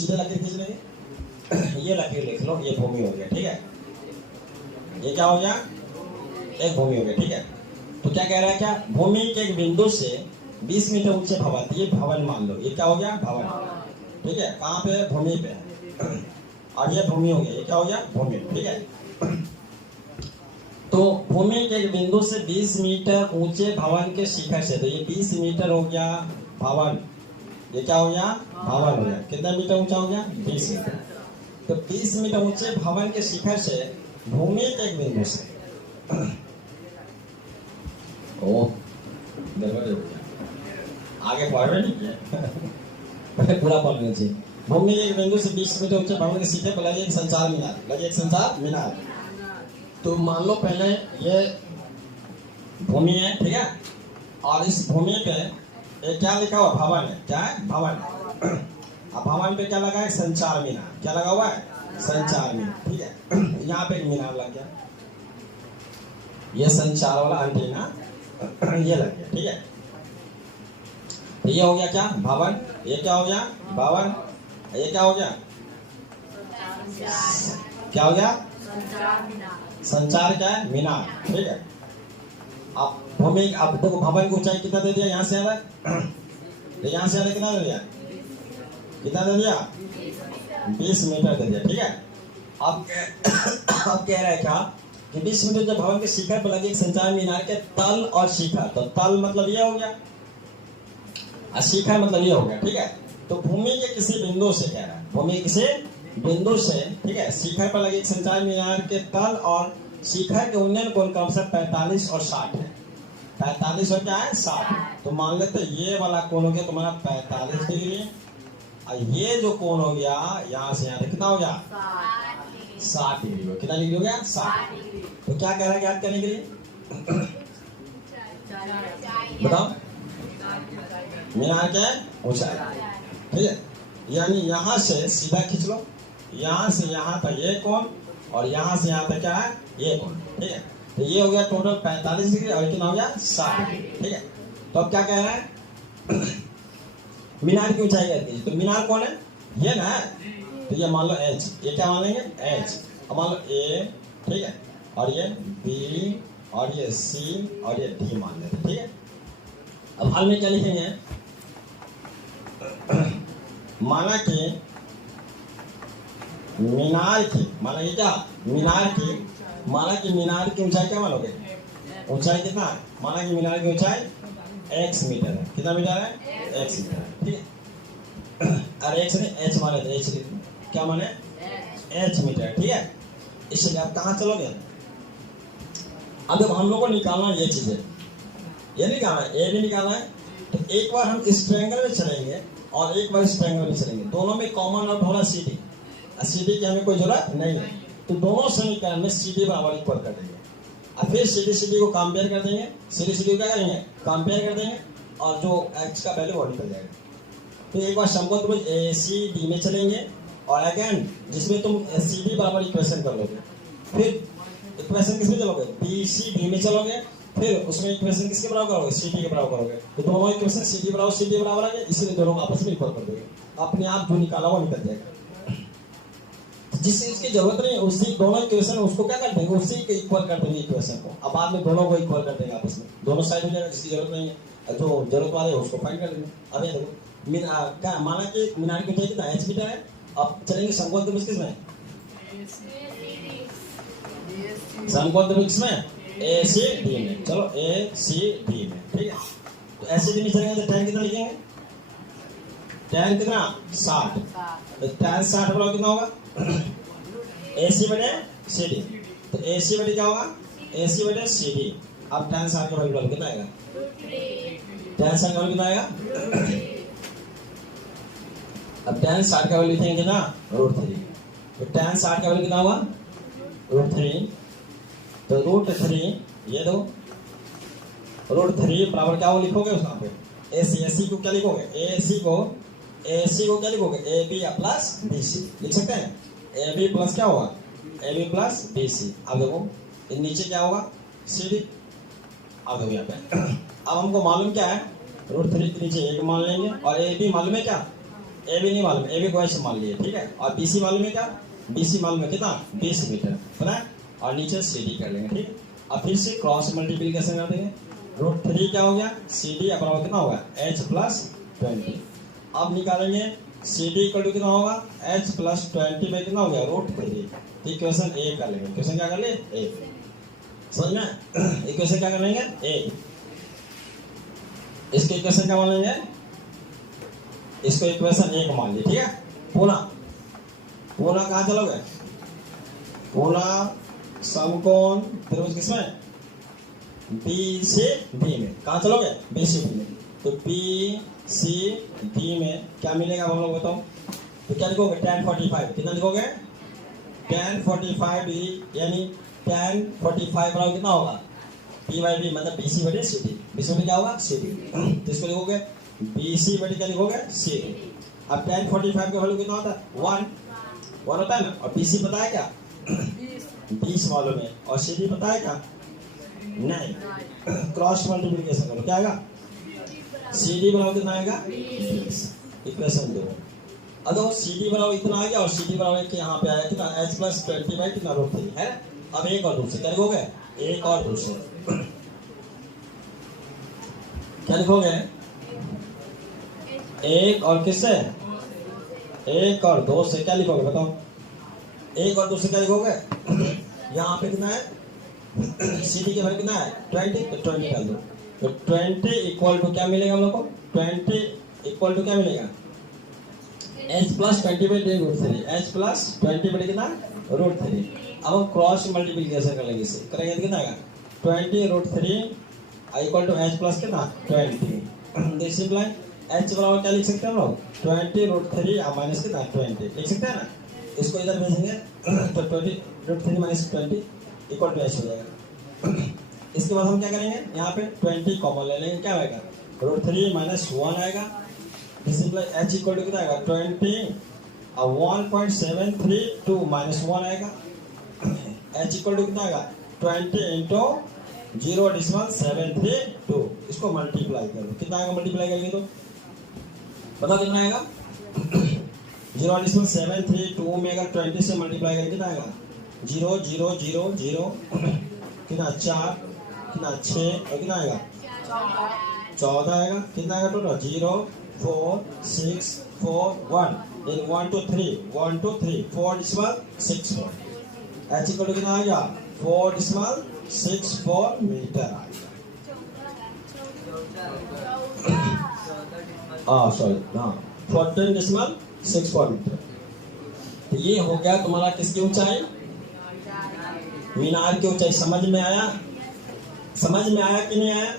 सीधे लकीर खींच लेंगे। ये लकीर लिख लो, ये भूमि हो गया, ठीक है। ये क्या हो गया, एक भूमि हो गया, ठीक है। तो क्या कह रहा है, क्या भूमि के एक बिंदु से 20 मीटर ऊंचे भवन, ये भवन मान लो, ये क्या हो गया, भवन, ठीक है। कहाँ पे, भूमि पे, और ये भूमि हो गया, ये क्या हो गया, भूमि, ठीक है। तो भूमि के एक बिंदु से 20 मीटर ऊंचे भवन के शिखर से, तो ये 20 मीटर हो गया भवन, ये क्या हो गया, भवन हो गया। कितना मीटर ऊंचा हो गया, 20 मीटर। तो 20 मीटर ऊंचे भवन के शिखर से भूमि के एक बिंदु से ओ गड़बड़ हो गया, आगे पढ़ रहे नहीं किया पूरा पढ़ लीजिए। भूमि के एक बिंदु से 20 मीटर ऊंचे भवन के शिखर पर लगे एक संचार मीनार, लगे एक संचार मीनार। तो मान लो पहले ये भूमि है, ठीक है, और इस भूमि पे ये क्या लिखा हुआ, भवन है, क्या है, भवन। अब भवन पे क्या लगा है, संचार मीनार, क्या लगा हुआ है, संचार मीनार, ठीक है। यहाँ पे एक मीनार लग गया, ये संचार वाला एंटीना ये लग गया, ठीक है। तो ये हो गया क्या, भवन, ये क्या हो गया, भवन, ये क्या हो गया, क्या हो गया, संचार क्या है, मीनार, ठीक है। अब भूमि, अब देखो भवन की ऊंचाई कितना दे दिया, यहाँ से आ तो यहाँ से आने कितना दे दिया, कितना दे दिया, 20 मीटर दे दिया, ठीक है। अब कह रहा है क्या कि 20 मीटर जब भवन के शिखर पर लगे एक संचार मीनार के तल और शिखर, तो तल मतलब ये हो गया और शिखर मतलब ये हो गया, ठीक है। तो भूमि के किसी बिंदु से कह रहा है, भूमि के किसी बिंदु से, ठीक है, शिखर पर लगे एक संचार मीनार के तल और शिखर के उन्नयन कोण क्रमशः 45 और 60 है। 45 और क्या है, 60। तो मान लेते ये वाला कोण हो गया तुम्हारा 45 डिग्री, और ये जो कोण हो गया यहाँ से यहाँ कितना हो गया, 60 डिग्री हो, कितना डिग्री हो गया, 60। तो क्या कह रहा है याद करने के लिए, बताओ, मीनार के ऊंचाई, ठीक है। यानी यहाँ से सीधा खींच लो, यहाँ से यहाँ तक ये कोण, और यहाँ से यहाँ तक क्या है, ये कोण, ठीक है। तो ये हो गया टोटल 45 डिग्री, और कितना हो गया, 60 डिग्री, ठीक है। तो अब क्या कह रहा है, मीनार की ऊंचाई कहती है, तो मीनार कौन है, ये ना, तो ये मान लो H, ये क्या मान लेंगे, H, अब मान लो A, ठीक है, और ये B, और ये C, और ये D मान लेते, ठीक है। अब हाल में क्या लिखेंगे, माना कि मीनार की, माना ये क्या, मीनार की, माना कि मीनार की ऊंचाई क्या मानोगे, ऊंचाई कितना है, माना कि मीनार की ऊंचाई x मीटर है, कितना मीटर है, x मीटर है, ठीक है। अरे x नहीं, h माने तो h, क्या माने, h मीटर, ठीक है। इसलिए आप कहाँ चलोगे, अब हम लोग को निकालना ये चीजें, ये निकालना है, ये भी निकालना है। तो एक बार हम इस ट्रायंगल में चलेंगे और एक बार इस ट्रायंगल में चलेंगे, दोनों में कॉमन आउट होगा CD, CD की हमें कोई जरूरत नहीं है। तो दोनों समीकरण में CD बराबर इक्वल कर देंगे, और फिर CD को कंपेयर कर देंगे, CD को क्या करेंगे, कंपेयर कर देंगे, और जो x का वैल्यू वो निकल जाएगा। तो एक बार समकोण ACD में चलेंगे, और अगेन जिसमें तुम CD बराबर इक्वेशन कर लोगे, फिर इक्वेशन किसमें चलोगे, BCD में चलोगे, फिर उसमें इक्वेशन किसके बराबर करोगे, CD के बराबर करोगे। तो दोनों इक्वेशन CD बराबर आ गए, इसलिए दोनों को आपस में इक्वल कर दोगे, अपने आप जो निकाला वो निकल जाएगा। जिससे इसकी जरूरत नहीं है, उसी दोनों इक्वेशन उसको क्या कर देंगे, उसी के इक्वल कर देंगे इक्वेशन को, अब बाद में दोनों को इक्वल कर देंगे आपस में, दोनों साइड हो जाएगा, जिसकी जरूरत नहीं है, जो जरूरत वाले है उसको फाइंड कर देंगे। अब ये देखो क्या माना कि मीनार की ऊंचाई कितना, h मीटर है। अब चलेंगे समकोण त्रिभुज किसमें, समकोण त्रिभुज किसमें, ACD में, चलो ACD में, ठीक है। तो ACD में चलेंगे तो tan कितना लिखेंगे, tan कितना, 60, तो tan 60 बराबर कितना होगा, AC बटे CD, तो AC बटे क्या होगा, AC बटे CD। अब tan 60 का वैल्यू कितना आएगा, tan 60 का वैल्यू कितना आएगा, अब tan 60 का वैल्यू लिखेंगे ना, √3, तो tan 60 का वैल्यू कितना होगा, √3, तो √3 ये दो, √3 बराबर क्या हो लिखोगे उस पे, AC को क्या लिखोगे, AC को क्या लिखोगे, AB प्लस BC लिख सकते हैं, AB प्लस क्या होगा, AB प्लस BC। अब देखो नीचे क्या होगा, CD, अब देखो यहाँ पे अब हमको मालूम क्या है, √3 के नीचे 1 मान लेंगे, और AB मालूम है क्या, ए भी नहीं मालूम, ए भी को ऐसे मान लिए, ठीक है। और बी सी मालूम है क्या, बी सी मालूम है कितना 20 मीटर, है। और नीचे सी डी कर लेंगे, ठीक। अब फिर से क्रॉस मल्टीप्लीकेशन कर देंगे, √3 क्या हो गया, सी डी बराबर कितना होगा h प्लस 20। अब निकालेंगे सी डी इक्वल टू कितना होगा h प्लस 20 में कितना हो गया √3। इक्वेशन ए कर लेंगे, इक्वेशन क्या कर ले ए, समझ में। इक्वेशन क्या कर लेंगे ए, इसके इक्वेशन क्या मान लेंगे, इसको इक्वेशन एक मान ली, ठीक है। पुनः कहाँ चलोगे, पुनः समकोण त्रिभुज किसमें, बी से डी में, कहाँ चलोगे बी से डी में। तो बी सी डी में क्या मिलेगा हम लोग बताओ, तो क्या लिखोगे tan 45, कितना लिखोगे tan 45 यानी tan 45 बराबर कितना होगा पी बाई बी, मतलब बीसी बटे सी डी, बीसी बटे क्या होगा सी डी, तो इसको लिखोगे बीसी बटे क्या लिखोगे सी डी। अब tan 45 का वैल्यू कितना होता है 1 होता है ना, और बीसी पता है क्या 20 मालूम है, और सी डी पता है क्या नहीं। क्रॉस मल्टीप्लिकेशन करो क्या आएगा, सी डी बराबर कितना आएगा 20, इक्वेशन 2। अगर सी डी बराबर इतना आ गया और सी डी बराबर के यहाँ पे आया कितना h प्लस 20 बाई कितना √3 है। अब एक और दूसरे क्या लिखोगे, एक और दूसरे क्या लिखोगे, एक और किससे, एक और दो से क्या लिखोगे बताओ, एक और दूसरे क्या लिखोगे। यहाँ पे कितना है सी डी के वैल्यू कितना है 20, तो 20 डाल दो, तो 20 इक्वल टू क्या मिलेगा हम लोग को, 20 इक्वल टू क्या मिलेगा h plus 20 by √3, h plus 20 by कितना √3। अब हम क्रॉस मल्टीप्लिकेशन कर लेंगे, इसे करेंगे तो कितना आएगा 20 √3 इक्वल टू h प्लस कितना 20। दिस सिंपल h बराबर क्या लिख सकते हैं हम लोग 20 √3 माइनस कितना 20 लिख सकते हैं ना। इसको इधर भेजेंगे तो 20 √3 माइनस 20 इक्वल टू h हो जाएगा। इसके बाद हम क्या करेंगे, यहाँ पे 20 कॉमन ले लेंगे, क्या आएगा √3 माइनस 1 आएगा। h इक्वल टू कितना आएगा 20 और 1.732 माइनस 1 आएगा। h इक्वल टू कितना आएगा 20 इंटू 0.732, इसको मल्टीप्लाई करो, कितना आएगा मल्टीप्लाई करेंगे तो पता कितना आएगा 0.732 में अगर 20 से मल्टीप्लाई करेंगे कितना आएगा 0 0 0 0 कितना 4 कितना 6 और कितना आएगा 14 आएगा। कितना आएगा total 0 4 6 4 1 in 1 2 3 1 2 3 4 decimal 6 4। h equal to कितना आ गया 4 डिसिमल 6 4 मीटर। सॉरी हाँ 14 डिसिमल 6 4 मीटर। तो ये हो गया तुम्हारा किसकी ऊंचाई, मीनार की ऊंचाई। समझ में आया, समझ में आया कि नहीं आया।